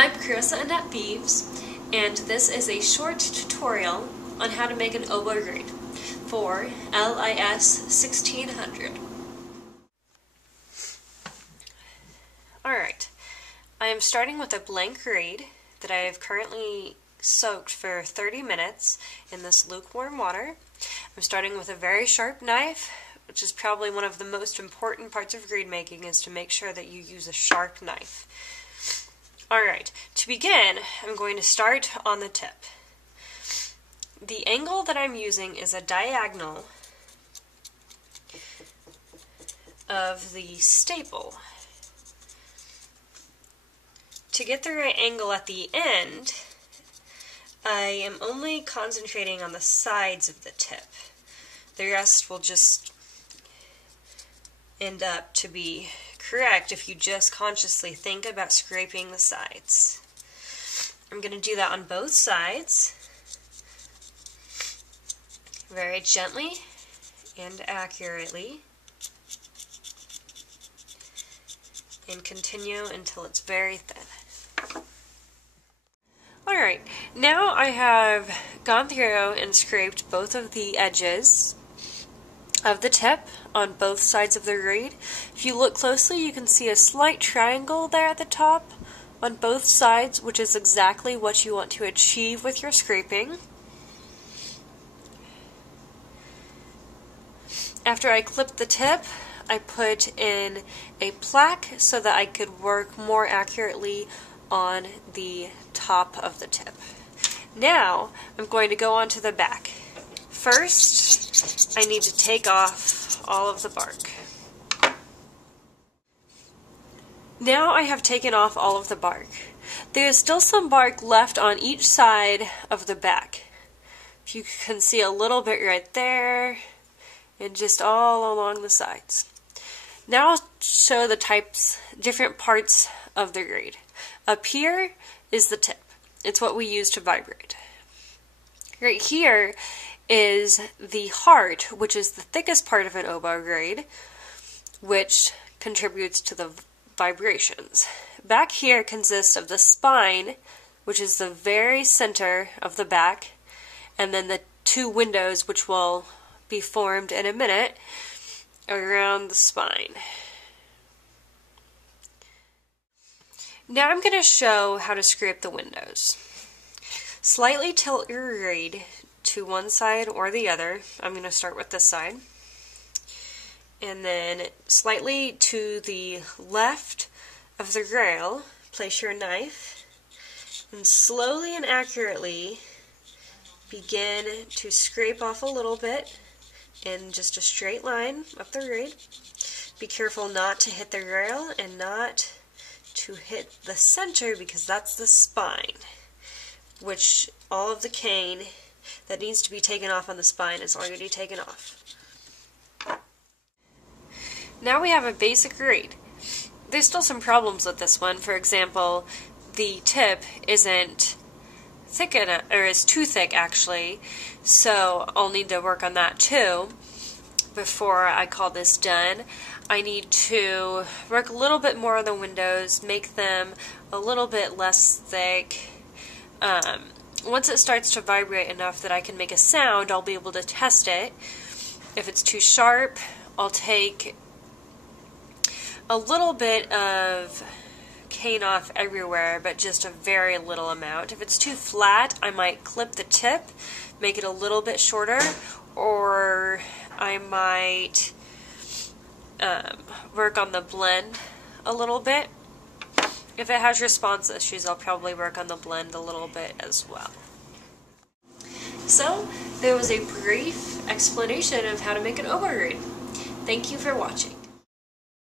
I'm Carissa Annette Beeves, and this is a short tutorial on how to make an oboe reed for LIS 1600. Alright, I am starting with a blank reed that I have currently soaked for 30 minutes in this lukewarm water. I'm starting with a very sharp knife, which is probably one of the most important parts of reed making, is to make sure that you use a sharp knife. Alright, to begin, I'm going to start on the tip. The angle that I'm using is a diagonal of the staple. To get the right angle at the end, I am only concentrating on the sides of the tip. The rest will just end up to be correct if you just consciously think about scraping the sides. I'm going to do that on both sides, very gently and accurately, and continue until it's very thin. Alright, now I have gone through and scraped both of the edges of the tip on both sides of the reed. If you look closely, you can see a slight triangle there at the top on both sides, which is exactly what you want to achieve with your scraping. After I clipped the tip, I put in a plaque so that I could work more accurately on the top of the tip. Now, I'm going to go on to the back. First, I need to take off all of the bark. Now I have taken off all of the bark. There is still some bark left on each side of the back. If you can see a little bit right there, and just all along the sides. Now I'll show the different parts of the reed. Up here is the tip. It's what we use to vibrate. Right here is the heart, which is the thickest part of an oboe reed, which contributes to the vibrations. Back here consists of the spine, which is the very center of the back, and then the two windows, which will be formed in a minute, around the spine. Now I'm going to show how to scrape the windows. Slightly tilt your reed to one side or the other. I'm going to start with this side. And then slightly to the left of the rail, place your knife, and slowly and accurately begin to scrape off a little bit in just a straight line up the reed. Be careful not to hit the rail and not to hit the center, because that's the spine, which all of the cane that needs to be taken off on the spine is already taken off. Now we have a basic reed. There's still some problems with this one. For example, the tip isn't thick enough, or is too thick actually, so I'll need to work on that too before I call this done. I need to work a little bit more on the windows, make them a little bit less thick. Once it starts to vibrate enough that I can make a sound, I'll be able to test it. If it's too sharp, I'll take a little bit of cane off everywhere, but just a very little amount. If it's too flat, I might clip the tip, make it a little bit shorter, or I might work on the blend a little bit. If it has response issues, I'll probably work on the blend a little bit as well. So, there was a brief explanation of how to make an oboe reed. Thank you for watching.